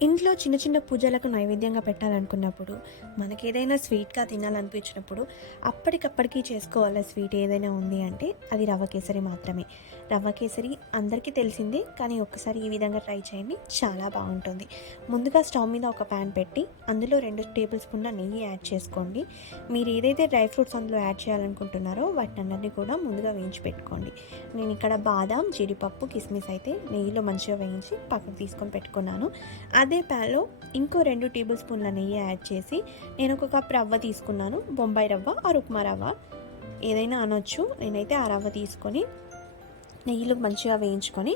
ఇంట్లో చిన్న చిన్న పూజలకు నైవేద్యంగా పెట్టాలనుకున్నప్పుడు, మనకేదైనా స్వీట్‌గా తినాలనిపించినప్పుడు, అప్పటికప్పటికి చేసుకోవాల స్వీట్ ఏదైనా ఉంది అంటే, అది రవ్వ కేసరి మాత్రమే. రవ్వ కేసరి అందరికీ తెలిసిందే, కానీ ఒక్కసారి ఈ విధంగా ట్రై చేయండి. చాలా బావుంటుంది. ముందుగా స్టవ్ మీద ఒక పాన్ పెట్టి, అందులో 2 టేబుల్ స్పూన్ల నెయ్యి యాడ్ చేసుకోండి. మీరు ఏదైతే డ్రై ఫ్రూట్స్ అందులో యాడ్ చేయాలనుకుంటున్నారో, వాటినన్నిటిని కూడా ముందుగా వేయించి పెట్టుకోండి. నేను ఇక్కడ బాదాం, జీడిపప్పు, కిస్మిస్ అయితే నెయ్యిలో మంచిగా వేయించి పక్కకు తీసుకొని పెట్టుకున్నాను. అదే ప్యాన్‌లో ఇంకో 2 టేబుల్ స్పూన్ల నెయ్యి యాడ్ చేసి, నేను ఒక కప్ రవ్వ తీసుకున్నాను. బొంబాయి రవ్వ ఆర్ ఉప్మా రవ్వ ఏదైనా అనొచ్చు. నేనైతే ఆ రవ్వ తీసుకొని నెయ్యిలో మంచిగా వేయించుకొని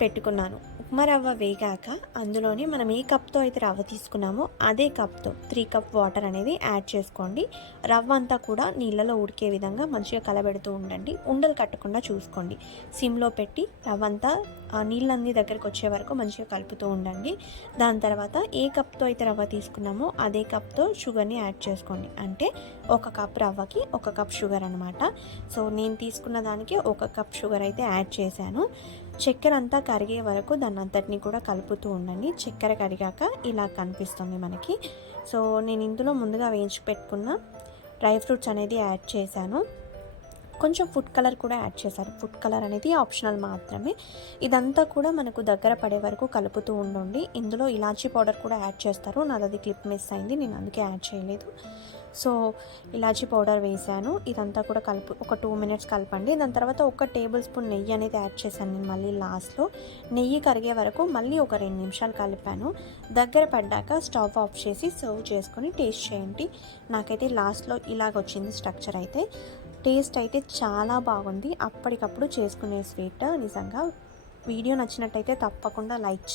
పెట్టుకున్నాను. ఉప్మా రవ్వ వేగాక అందులోని మనం ఏ కప్‌తో అయితే రవ్వ తీసుకున్నామో అదే కప్‌తో 3 కప్ వాటర్ అనేది యాడ్ చేసుకోండి. రవ్వ అంతా కూడా నీళ్ళలో ఉడికే విధంగా మంచిగా కలబెడుతూ ఉండండి. ఉండలు కట్టకుండా చూసుకోండి. సిమ్‌లో పెట్టి రవ్వంతా ఆ నీళ్ళన్నీ దగ్గరకొచ్చే వరకు మంచిగా కలుపుతూ ఉండండి. దాని తర్వాత ఏ కప్‌తో అయితే రవ్వ తీసుకున్నామో అదే కప్‌తో షుగర్‌ని యాడ్ చేసుకోండి. అంటే ఒక కప్ రవ్వకి ఒక కప్ షుగర్ అనమాట. సో నేను తీసుకున్న దానికి ఒక కప్ షుగర్ అయితే యాడ్ చేశాను. చక్కెర అంతా కరిగే వరకు దాన్ని అంతటిని కూడా కలుపుతూ ఉండండి. చక్కెర కరిగాక ఇలా కనిపిస్తుంది మనకి. సో నేను ఇందులో ముందుగా వేయించి పెట్టుకున్న డ్రై ఫ్రూట్స్ అనేది యాడ్ చేశాను. కొంచెం ఫుడ్ కలర్ కూడా యాడ్ చేశారు. ఫుడ్ కలర్ అనేది ఆప్షనల్ మాత్రమే. ఇదంతా కూడా మనకు దగ్గర పడే వరకు కలుపుతూ ఉండండి. ఇందులో ఇలాచీ పౌడర్ కూడా యాడ్ చేస్తారు. నాదది క్లిప్ మిస్ అయింది. నేను అందుకే యాడ్ చేయలేదు. సో ఇలాచీ పౌడర్ వేశాను. ఇదంతా కూడా ఒక 2 మినిట్స్ కలపండి. దాని తర్వాత ఒక టేబుల్ స్పూన్ నెయ్యి అనేది యాడ్ చేశాను నేను మళ్ళీ లాస్ట్‌లో. నెయ్యి కరిగే వరకు మళ్ళీ ఒక 2 నిమిషాలు కలిపాను. దగ్గర పడ్డాక స్టవ్ ఆఫ్ చేసి సర్వ్ చేసుకొని టేస్ట్ చేయండి. నాకైతే లాస్ట్‌లో ఇలాగొచ్చింది స్ట్రక్చర్ అయితే. టేస్ట్ అయితే చాలా బాగుంది. అప్పటికప్పుడు చేసుకునే స్వీట్ నిజంగా. వీడియో నచ్చినట్టయితే తప్పకుండా లైక్ చేయండి.